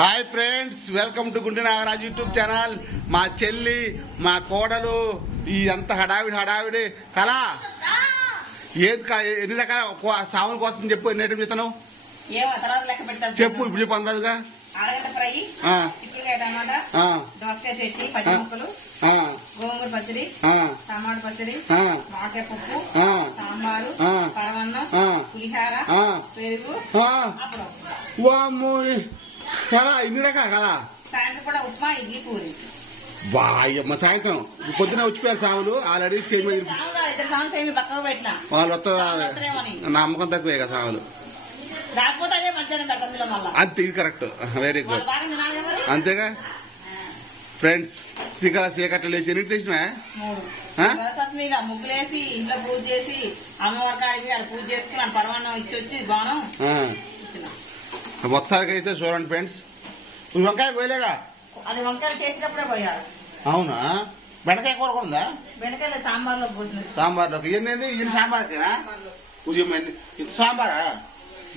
Hi friends, welcome to గుండె Nagaraju YouTube channel. మా చెల్లి, మా కోడలు, ఈ అంత హడావిడి కళ ఎన్ని రకాల సాముల కోసం చెప్పు. ఎన్ని ఐటమ్ చెప్తాను చెప్పు, ఇప్పుడు చెప్పు అందాజుగా. ఆలుగడ్డ ఫ్రై, చిక్కుడుకాయ టమాటా, దోసకాయ చట్నీ, పచ్చి ముక్కలు, గోంగూర పచ్చడి, టమాటా పచ్చడి, మామిడికాయ పప్పు, సాంబారు, పరవన్నం, పులిహార, పెరుగు, కదా ఇన్ని రకాల కదా. సాయంత్రం కూడా ఉప్మా, ఇడ్లీ, పూరి. బాయమ్మ, సాయంత్రం పొద్దున వచ్చిపోయారు సాములు ఆల్రెడీ. పక్కకు పెట్టినా వాళ్ళు వస్తారు, నా అమ్మకం తక్కువే కదా సాములు. రాకపోతే అదే మధ్యాహ్నం పెడతాం మళ్ళీ. అంతే, ఇది కరెక్ట్, వెరీ గుడ్. అంతేగా ఫ్రెండ్స్. శ్రీకట్టలు వేసి ఎన్ని వేసినా ముగ్గులేసి ఇంట్లో పూజ చేసి అమ్మవారి కాడికి అక్కడ పూజ చేసుకుని ఆ పరమాన్నం ఇచ్చి వచ్చి బాణం మొత్తానికి అయితే చూడండి ఫ్రెండ్స్. వంకాయ పోయలేగా, అది వంకాయలు చేసినప్పుడే పోయారు. అవునా? బెండకాయ కూర కూడా ఉందా? బెండకాయలు సాంబార్లో పోసిన సాంబార్లోకి ఇవన్నీ ఇవన్నీ సాంబార్కేనా? ఉదయం ఇంత సాంబారా?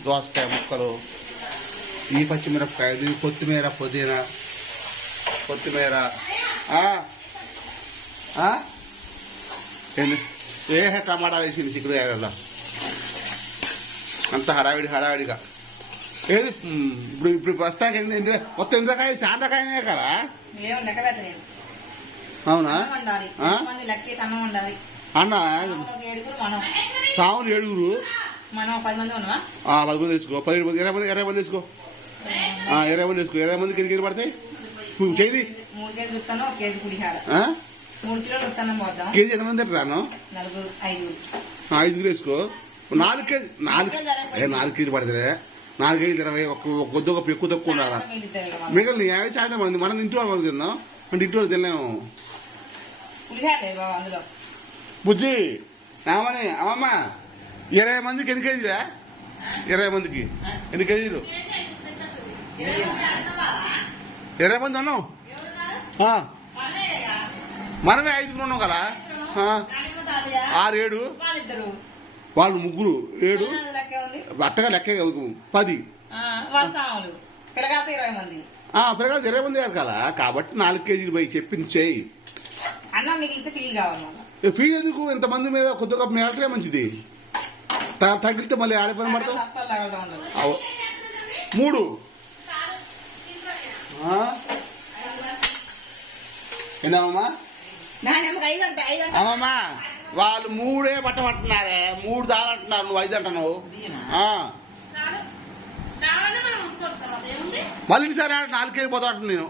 దోసకాయ ముక్కలు, ఈ పచ్చిమిరపకాయలు, కొత్తిమీర, పుదీనా, కొత్తిమీర, ఏ టమాటాలు వేసింది చిక్కుడుకాయలో. అంత హడావిడిగా ఏది ఇప్పుడు ప్రస్తుతానికి మొత్తం ఇంద్రకాయ శాంతకాయనే కదా. అవునా? అన్న సాములు 7 10 మంది ఉన్నావా? 10 మంది తీసుకో, 20 మంది తీసుకో, 20 మంది తీసుకో. 20 మందికి ఎన్ని పడతాయి చేది? 3 కేజీలు ఇస్తాను, 1 కేజీ పులిహార, 3 కిలోలు ఇస్తాను. పోద్దాం కేజీ ఎంత మంది రాను? 5 వేసుకో. 4 కేజీ పడతాయి. 4 కేజీలు 20, కొద్ది ఒక ఎక్కువ తక్కువ ఉండాలా. మిగిలిన 50 శాతం మంది మనం ఇంటి వాళ్ళు తిన్నాం అంటే ఇంటి వాళ్ళు తినలేము. బుజ్జి ఏమని అమ్మమ్మ, 20 మందికి ఎన్ని కేజీలా? 20 మందికి ఎన్ని కేజీలు? 20 మంది అన్నాం. మనమే 5 ఉన్నాం కదా. 6, 7 వాళ్ళు 3, 7 అట్టగా లెక్క 10. పిల్లగాలు 20 మంది కాదు కదా. కాబట్టి 4 కేజీలు పోయి చెప్పింది చేయి. ఫీల్ ఎందుకు? ఇంతమంది మీద కొద్దిగా మేలకే మంచిది. తగిలితే మళ్ళీ ఆడే పని పడతావు. 3 ఏందమ్మా? అమ్మమ్మా, వాళ్ళు 3 పట్టమంటున్నారే, 3 చాలంటున్నారు, నువ్వు 5 అంటున్నావు. మళ్ళీ సరే 4 కేజీ పోతా అంటున్నాను నేను.